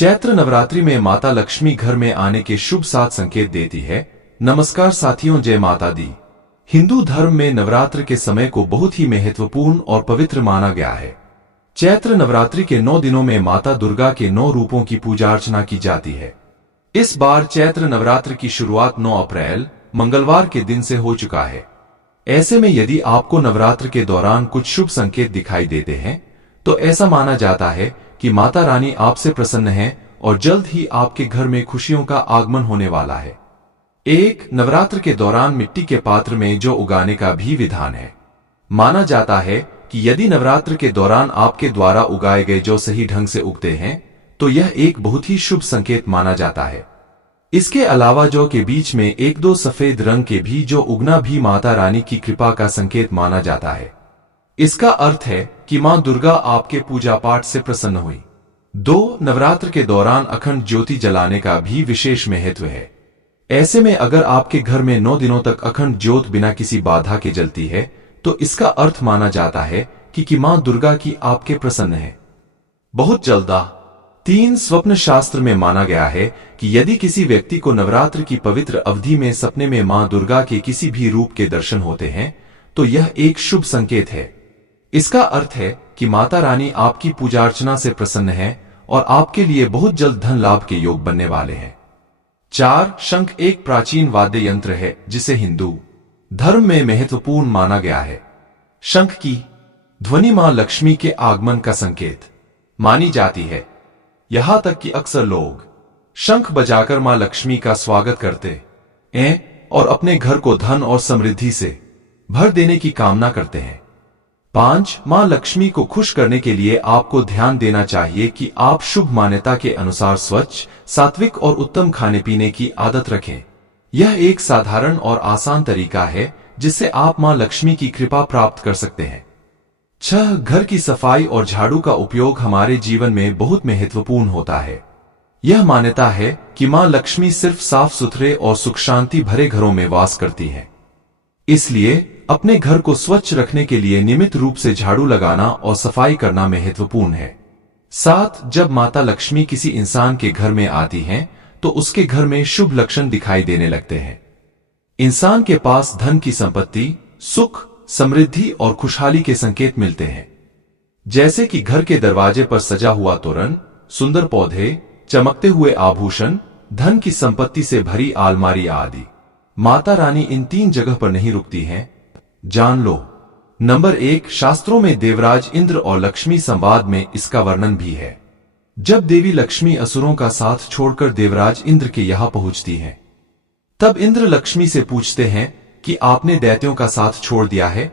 चैत्र नवरात्रि में माता लक्ष्मी घर में आने के शुभ सात संकेत देती है। नमस्कार साथियों, जय माता दी। हिंदू धर्म में नवरात्र के समय को बहुत ही महत्वपूर्ण और पवित्र माना गया है। चैत्र नवरात्रि के 9 दिनों में माता दुर्गा के 9 रूपों की पूजा अर्चना की जाती है। इस बार चैत्र नवरात्र की शुरुआत 9 अप्रैल मंगलवार के दिन से हो चुका है। ऐसे में यदि आपको नवरात्र के दौरान कुछ शुभ संकेत दिखाई देते हैं तो ऐसा माना जाता है कि माता रानी आपसे प्रसन्न है और जल्द ही आपके घर में खुशियों का आगमन होने वाला है। 1. नवरात्र के दौरान मिट्टी के पात्र में जौ उगाने का भी विधान है। माना जाता है कि यदि नवरात्र के दौरान आपके द्वारा उगाए गए जौ सही ढंग से उगते हैं तो यह एक बहुत ही शुभ संकेत माना जाता है। इसके अलावा जौ के बीच में 1-2 सफेद रंग के भी जौ उगना भी माता रानी की कृपा का संकेत माना जाता है। इसका अर्थ है कि मां दुर्गा आपके पूजा पाठ से प्रसन्न हुई। 2. नवरात्र के दौरान अखंड ज्योति जलाने का भी विशेष महत्व है। ऐसे में अगर आपके घर में 9 दिनों तक अखंड ज्योत बिना किसी बाधा के जलती है तो इसका अर्थ माना जाता है कि मां दुर्गा की आपके प्रसन्न है। बहुत जल्द 3. स्वप्न शास्त्र में माना गया है कि यदि किसी व्यक्ति को नवरात्र की पवित्र अवधि में सपने में मां दुर्गा के किसी भी रूप के दर्शन होते हैं तो यह एक शुभ संकेत है। इसका अर्थ है कि माता रानी आपकी पूजा अर्चना से प्रसन्न है और आपके लिए बहुत जल्द धन लाभ के योग बनने वाले हैं। 4. शंख एक प्राचीन वाद्य यंत्र है जिसे हिंदू धर्म में महत्वपूर्ण माना गया है। शंख की ध्वनि मां लक्ष्मी के आगमन का संकेत मानी जाती है। यहां तक कि अक्सर लोग शंख बजाकर मां लक्ष्मी का स्वागत करते हैं और अपने घर को धन और समृद्धि से भर देने की कामना करते हैं। 5. मां लक्ष्मी को खुश करने के लिए आपको ध्यान देना चाहिए कि आप शुभ मान्यता के अनुसार स्वच्छ, सात्विक और उत्तम खाने पीने की आदत रखें। यह एक साधारण और आसान तरीका है जिससे आप मां लक्ष्मी की कृपा प्राप्त कर सकते हैं। 6. घर की सफाई और झाड़ू का उपयोग हमारे जीवन में बहुत महत्वपूर्ण होता है। यह मान्यता है कि मां लक्ष्मी सिर्फ साफ सुथरे और सुख शांति भरे घरों में वास करती है। इसलिए अपने घर को स्वच्छ रखने के लिए नियमित रूप से झाड़ू लगाना और सफाई करना महत्वपूर्ण है। 7. जब माता लक्ष्मी किसी इंसान के घर में आती हैं तो उसके घर में शुभ लक्षण दिखाई देने लगते हैं। इंसान के पास धन की संपत्ति, सुख, समृद्धि और खुशहाली के संकेत मिलते हैं, जैसे कि घर के दरवाजे पर सजा हुआ तोरण, सुंदर पौधे, चमकते हुए आभूषण, धन की संपत्ति से भरी अलमारी आदि। माता रानी इन 3 जगह पर नहीं रुकती हैं, जान लो। नंबर 1. शास्त्रों में देवराज इंद्र और लक्ष्मी संवाद में इसका वर्णन भी है। जब देवी लक्ष्मी असुरों का साथ छोड़कर देवराज इंद्र के यहां पहुंचती हैं, तब इंद्र लक्ष्मी से पूछते हैं कि आपने दैत्यों का साथ छोड़ दिया है।